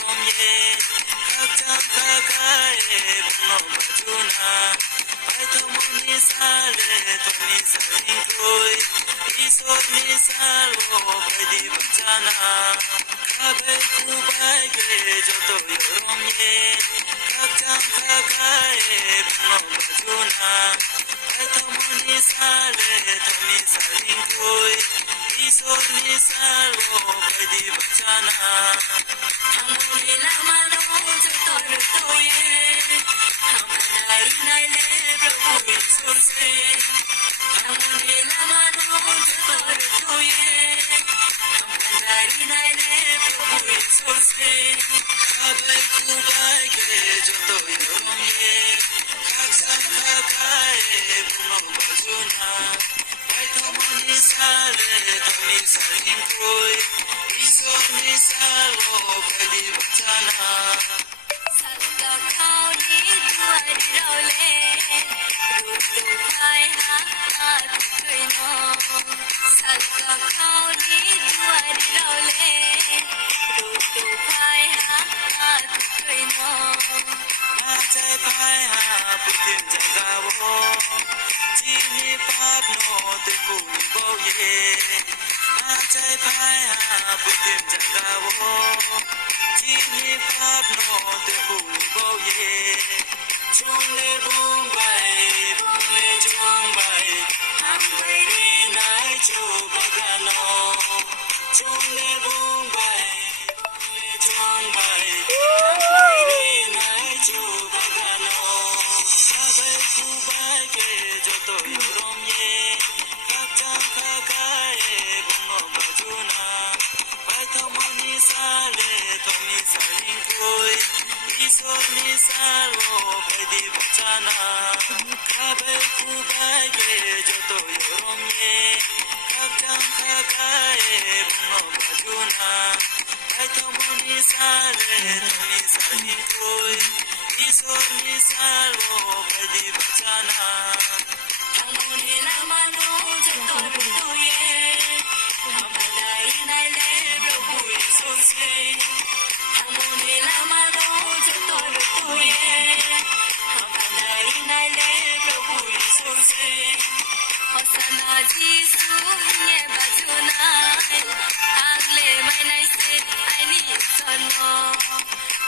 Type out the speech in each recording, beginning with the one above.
여롬예 각장가가에 분노바주나 발터무니 살레 도니 살링크로이 이소니 살로 베디 바자나 가베쿠바에게 저도 여롬예 각장가가에 분노바주나 발터무니 살레 도니 살링크로이 이소니 살로 베디 바자나 Hamuni lamano jatoru toye Hamanai naile Prabhu surse Hamuni lamano jatoru toye Hamanai naile Prabhu surse Kabai kubai ke joto yoromye Kaksan kakae puno bajuna Baitomoni sale tomi saling kroi Isoni salo pedi bachana Salga kauni duari raule Rutu khai haat kaino Salga kauni duari raule Rutu khai haat kaino Achai pai ha putin jagawo Chini pap no te kumi bao ye Achai pai ha putin jagawo Chini pap no te kumi bao ye Chung le bung bai Ham bai ri nai chu bagano Chung le bung bai Ham bai ri nai chu bagano Kabai kubai ke joto yoromye Kakchang kakae bungo bajuna Baitomoni sale tomi saling kroi Isoni salo pedi bachana Kabai kubai ke joto yoromye Kakchang kakae bungo bajuna Baitomoni sale tomi saling kroi Isoni salo pedi bachana Hamuni lamano jatoru toye Hamanai naile Prabhu surse Hamuni lamano jatoru toye Hamanai naile Prabhu surse Hosana Jisu nye bajunai Agle mainai se aini sono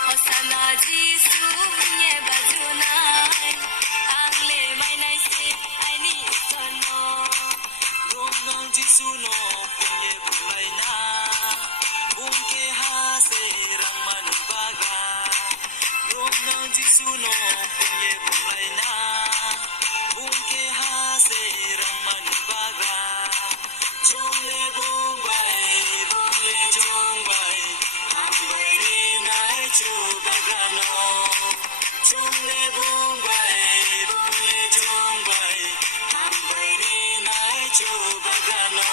Hosana Jisu nye bajunai Agle mainai se aini sono Romnong Jisu no punye bulai na Bungke hase rangman baga Romnong Jisu no punye bulai na Bungke hase rangman baga Chongle chongbai Hambai ri nai chu bagano Chongle chongbai Hambai ri nai chu bagano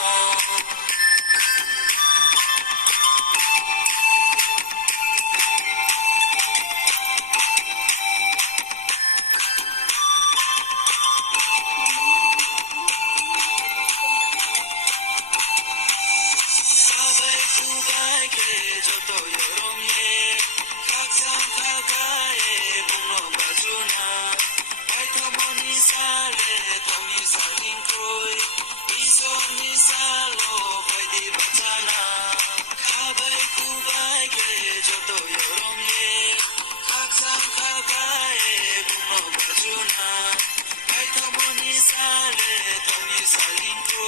Kabai kubai ke joto yoromye Kaksan kakae bungo bajuna Baitomoni sale tomi saling kroi Isoni salo pedi bachana Kabai kubai ke joto yoromye Kaksan kakae bungo bajuna Baitomoni sale tomi saling kroi